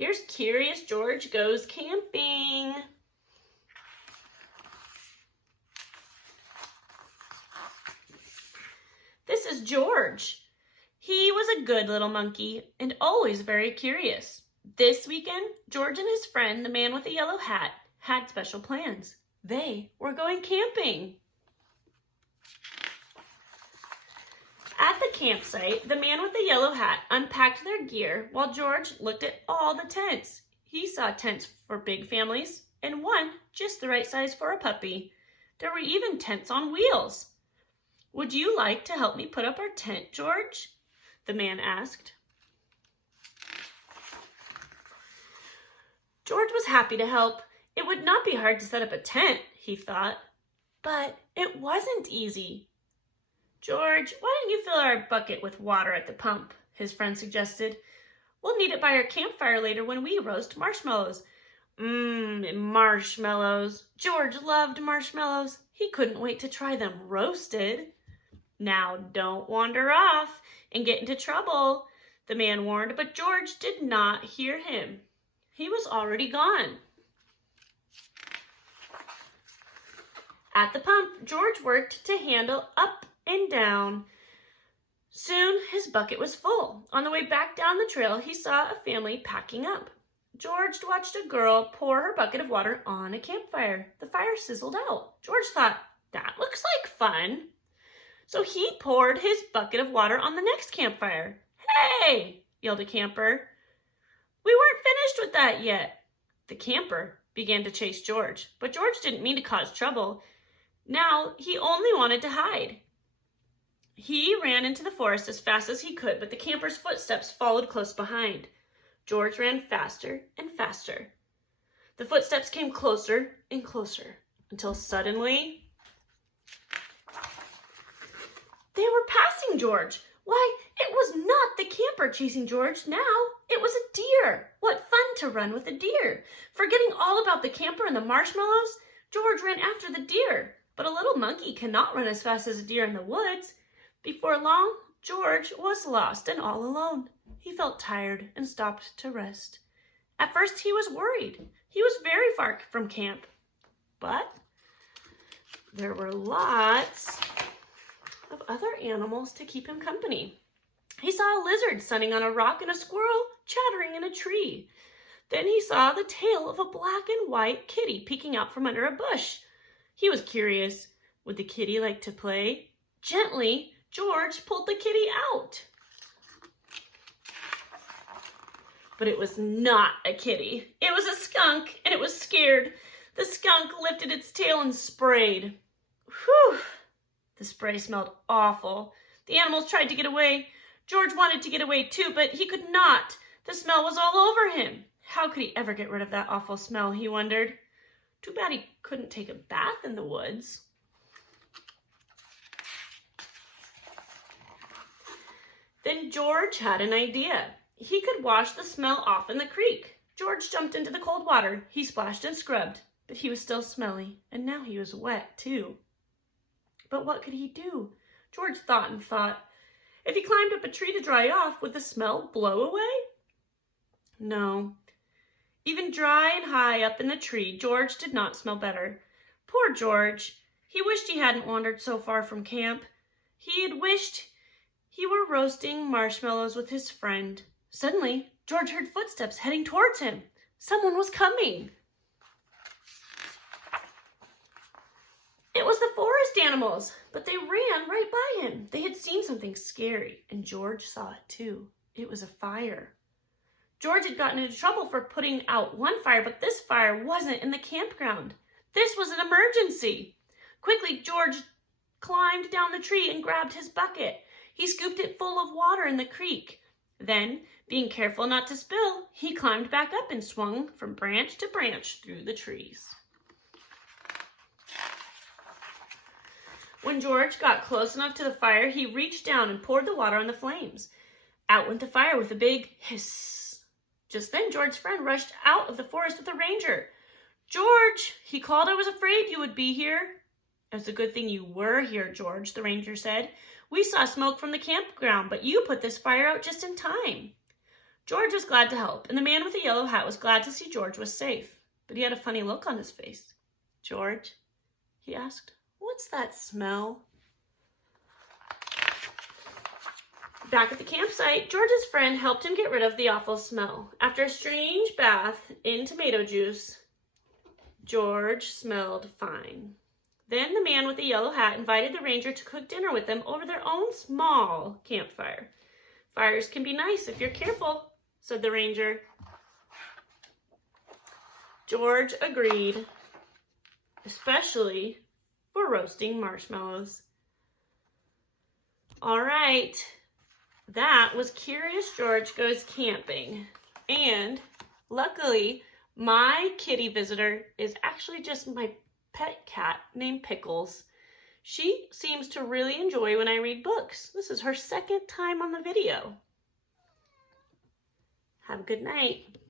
Here's Curious George Goes Camping. This is George. He was a good little monkey and always very curious. This weekend, George and his friend, the man with the yellow hat, had special plans. They were going camping. At the campsite, the man with the yellow hat unpacked their gear while George looked at all the tents. He saw tents for big families and one just the right size for a puppy. There were even tents on wheels. "Would you like to help me put up our tent, George?" the man asked. George was happy to help. It would not be hard to set up a tent, he thought, but it wasn't easy. "George, why don't you fill our bucket with water at the pump?" his friend suggested. "We'll need it by our campfire later when we roast marshmallows." Marshmallows. George loved marshmallows. He couldn't wait to try them roasted. "Now don't wander off and get into trouble," the man warned, but George did not hear him. He was already gone. At the pump, George worked to handle up and down. Soon his bucket was full. On the way back down the trail, he saw a family packing up. George watched a girl pour her bucket of water on a campfire. The fire sizzled out. George thought, that looks like fun. So he poured his bucket of water on the next campfire. "Hey!" yelled a camper. "We weren't finished with that yet." The camper began to chase George, but George didn't mean to cause trouble. Now he only wanted to hide. He ran into the forest as fast as he could, but the camper's footsteps followed close behind. George ran faster and faster. The footsteps came closer and closer until suddenly they were passing George. Why, it was not the camper chasing George now. It was a deer. What fun to run with a deer. Forgetting all about the camper and the marshmallows, George ran after the deer. But a little monkey cannot run as fast as a deer in the woods. Before long, George was lost and all alone. He felt tired and stopped to rest. At first, he was worried. He was very far from camp. But there were lots of other animals to keep him company. He saw a lizard sunning on a rock and a squirrel chattering in a tree. Then he saw the tail of a black and white kitty peeking out from under a bush. He was curious. Would the kitty like to play? Gently, George pulled the kitty out. But it was not a kitty. It was a skunk, and it was scared. The skunk lifted its tail and sprayed. Whew! The spray smelled awful. The animals tried to get away. George wanted to get away too, but he could not. The smell was all over him. How could he ever get rid of that awful smell, he wondered. Too bad he couldn't take a bath in the woods. Then George had an idea. He could wash the smell off in the creek. George jumped into the cold water. He splashed and scrubbed, but he was still smelly, and now he was wet too. But what could he do? George thought and thought. If he climbed up a tree to dry off, would the smell blow away? No. Even dry and high up in the tree, George did not smell better. Poor George. He wished he hadn't wandered so far from camp. He had wished he were roasting marshmallows with his friend. Suddenly, George heard footsteps heading towards him. Someone was coming. It was the forest animals, but they ran right by him. They had seen something scary, and George saw it too. It was a fire. George had gotten into trouble for putting out one fire, but this fire wasn't in the campground. This was an emergency. Quickly, George climbed down the tree and grabbed his bucket. He scooped it full of water in the creek. Then, being careful not to spill, he climbed back up and swung from branch to branch through the trees. When George got close enough to the fire, he reached down and poured the water on the flames. Out went the fire with a big hiss. Just then, George's friend rushed out of the forest with a ranger. "George," he called, "I was afraid you would be here." "It's a good thing you were here, George," the ranger said. "We saw smoke from the campground, but you put this fire out just in time." George was glad to help, and the man with the yellow hat was glad to see George was safe, but he had a funny look on his face. "George," he asked, "what's that smell?" Back at the campsite, George's friend helped him get rid of the awful smell. After a strange bath in tomato juice, George smelled fine. Then the man with the yellow hat invited the ranger to cook dinner with them over their own small campfire. "Fires can be nice if you're careful," said the ranger. George agreed, especially for roasting marshmallows. All right, that was Curious George Goes Camping. And luckily, my kitty visitor is actually just my pet cat named Pickles. She seems to really enjoy when I read books. This is her second time on the video. Have a good night.